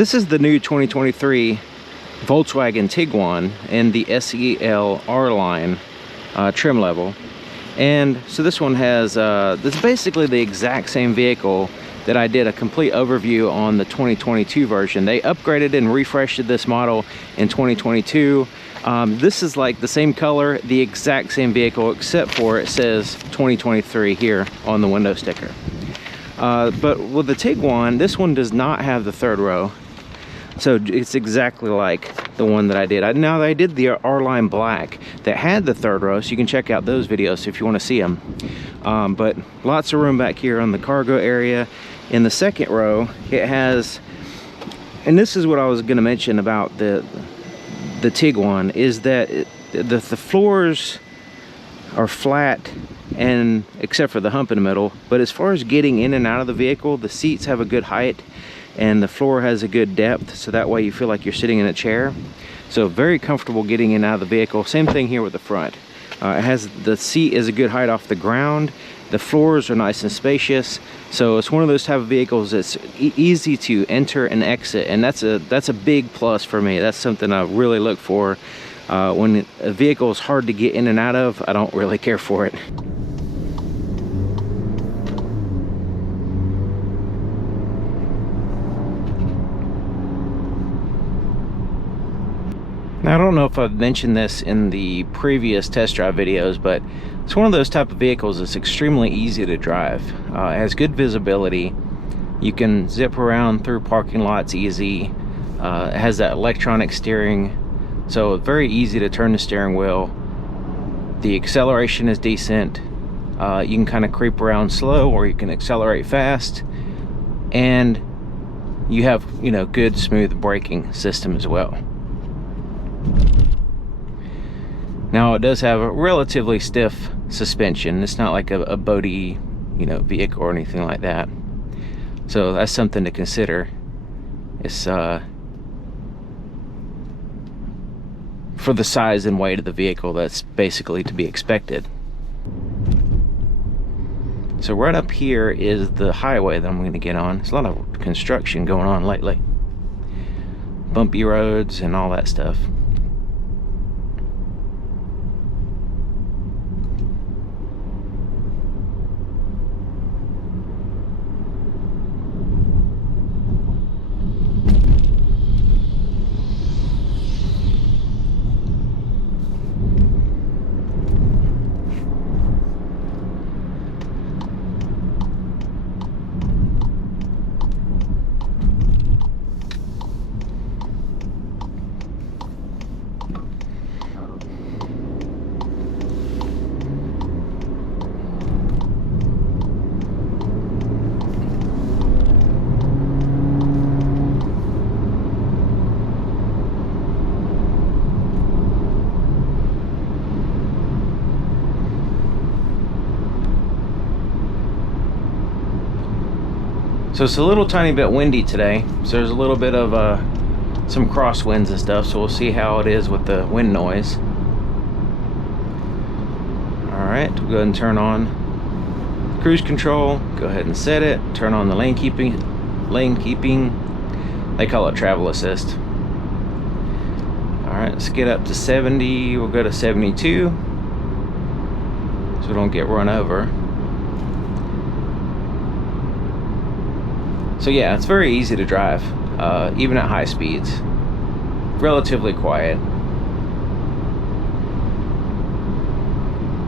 This is the new 2023 Volkswagen Tiguan in the SEL R line trim level. And so this one has, this is basically the exact same vehicle that I did a complete overview on the 2022 version. They upgraded and refreshed this model in 2022. This is like the same color, the exact same vehicle, except for it says 2023 here on the window sticker. But with the Tiguan, this one does not have the third row. So it's exactly like the one that I did. Now I did the R-Line Black that had the third row, so you can check out those videos if you want to see them. But lots of room back here on the cargo area. In the second row, it has, and this is what I was going to mention about the Tiguan, is that the floors are flat, and except for the hump in the middle. But as far as getting in and out of the vehicle, the seats have a good height and the floor has a good depth, so that way you feel like you're sitting in a chair. So very comfortable getting in and out of the vehicle. Same thing here with the front. It has, the seat is a good height off the ground. The floors are nice and spacious. So it's one of those type of vehicles that's easy to enter and exit, and that's a big plus for me. That's something I really look for. When a vehicle is hard to get in and out of, I don't really care for it. Now, I don't know if I've mentioned this in the previous test drive videos, but it's one of those type of vehicles that's extremely easy to drive. It has good visibility. You can zip around through parking lots easy. It has that electronic steering, so very easy to turn the steering wheel. The acceleration is decent. You can kind of creep around slow, or you can accelerate fast, and you have, you know, good smooth braking system as well. Now, it does have a relatively stiff suspension. It's not like a boaty, you know, vehicle or anything like that. So that's something to consider. It's for the size and weight of the vehicle, that's basically to be expected. So right up here is the highway that I'm going to get on. There's a lot of construction going on lately. Bumpy roads and all that stuff. So it's a little tiny bit windy today, so there's a little bit of some crosswinds and stuff, so we'll see how it is with the wind noise. Alright, we'll go ahead and turn on cruise control, go ahead and set it, turn on the lane keeping, they call it travel assist. Alright, let's get up to 70, we'll go to 72, so we don't get run over. So yeah, it's very easy to drive, even at high speeds. Relatively quiet.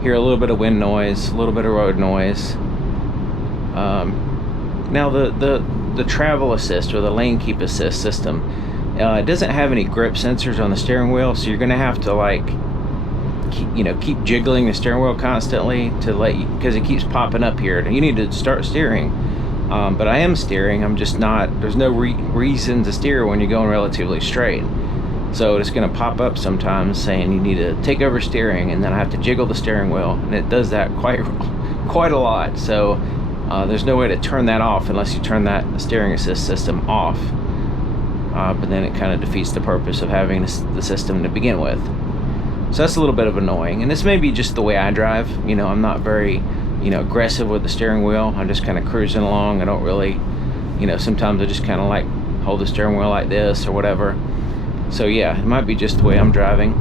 Hear a little bit of wind noise, a little bit of road noise. Now the travel assist or the lane keep assist system, it doesn't have any grip sensors on the steering wheel, so you're gonna have to like keep jiggling the steering wheel constantly to let you, because it keeps popping up here. You need to start steering. But I am steering, I'm just not, there's no reason to steer when you're going relatively straight. So it's going to pop up sometimes saying you need to take over steering, and then I have to jiggle the steering wheel, and it does that quite a lot. So there's no way to turn that off unless you turn that steering assist system off. But then it kind of defeats the purpose of having the system to begin with. So that's a little bit of annoying, and this may be just the way I drive. You know, I'm not very aggressive with the steering wheel. I'm just kind of cruising along. I don't really, sometimes I just kind of like hold the steering wheel like this or whatever. So yeah, it might be just the way I'm driving.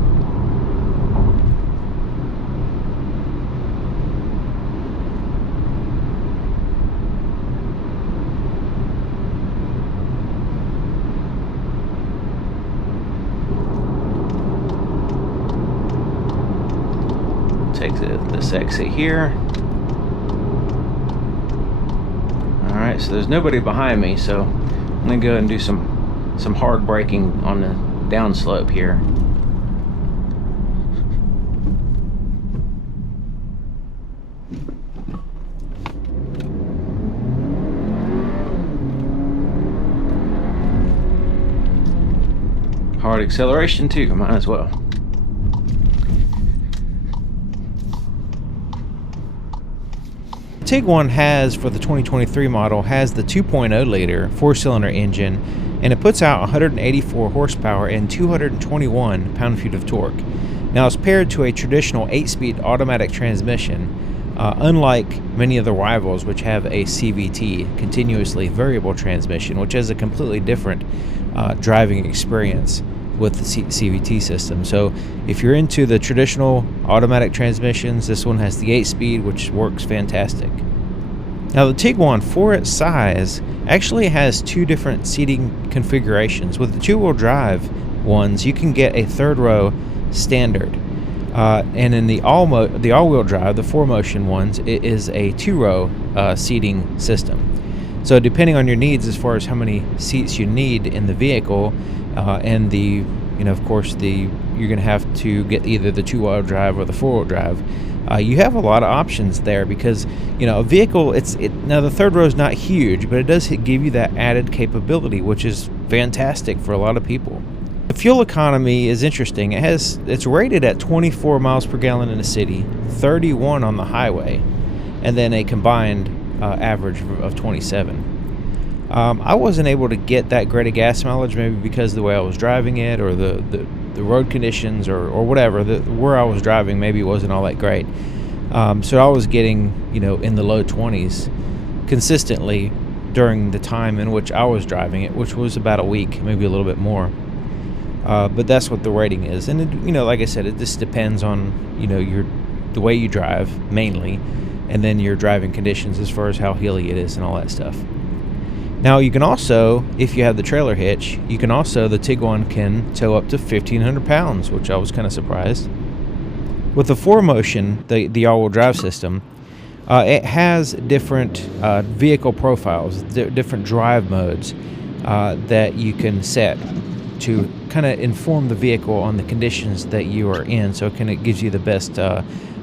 Take this exit here. Alright, so there's nobody behind me, so I'm gonna go and do some hard braking on the downslope here. Hard acceleration too, might as well. Tiguan has, for the 2023 model, has the 2.0 liter 4-cylinder engine, and it puts out 184 horsepower and 221 pound-feet of torque. Now it's paired to a traditional 8-speed automatic transmission, unlike many of the rivals which have a CVT, continuously variable transmission, which has a completely different driving experience with the CVT system. So if you're into the traditional automatic transmissions, this one has the 8-speed, which works fantastic. Now the Tiguan, for its size, actually has two different seating configurations. With the 2-wheel drive ones, you can get a 3rd row standard, and in the all-wheel drive, the 4Motion ones, it is a 2-row seating system. So depending on your needs as far as how many seats you need in the vehicle, and the, of course, you're going to have to get either the 2-wheel drive or the 4-wheel drive. You have a lot of options there because, a vehicle, now the 3rd row is not huge, but it does give you that added capability, which is fantastic for a lot of people. The fuel economy is interesting. It's rated at 24 miles per gallon in the city, 31 on the highway, and then a combined average of 27. I wasn't able to get that great of gas mileage, maybe because of the way I was driving it, or the road conditions, or whatever. Where I was driving maybe wasn't all that great. So I was getting, in the low 20s consistently during the time in which I was driving it, which was about a week, maybe a little bit more. But that's what the rating is. And, like I said, it just depends on, the way you drive mainly, and then your driving conditions as far as how hilly it is and all that stuff. Now you can also, if you have the trailer hitch, the Tiguan can tow up to 1,500 pounds, which I was kind of surprised. With the 4Motion, the all-wheel drive system, it has different vehicle profiles, different drive modes that you can set to kind of inform the vehicle on the conditions that you are in, so it gives you the best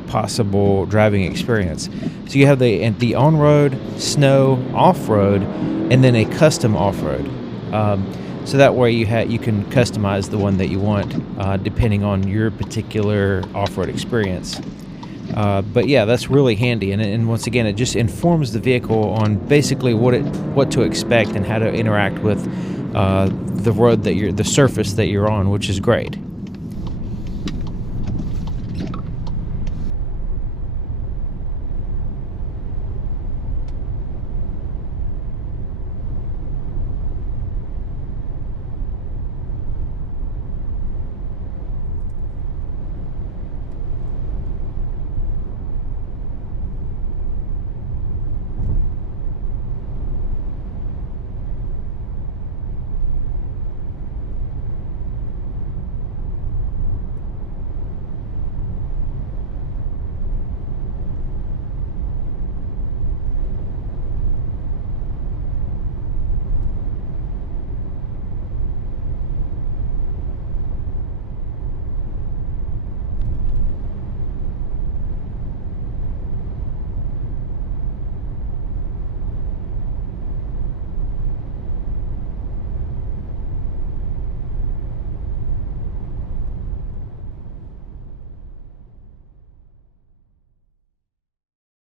possible driving experience. So you have the on-road, snow, off-road, and then a custom off-road. So that way you can customize the one that you want depending on your particular off-road experience. But yeah, that's really handy, and once again, it just informs the vehicle on basically what to expect and how to interact with the road the surface that you're on, which is great.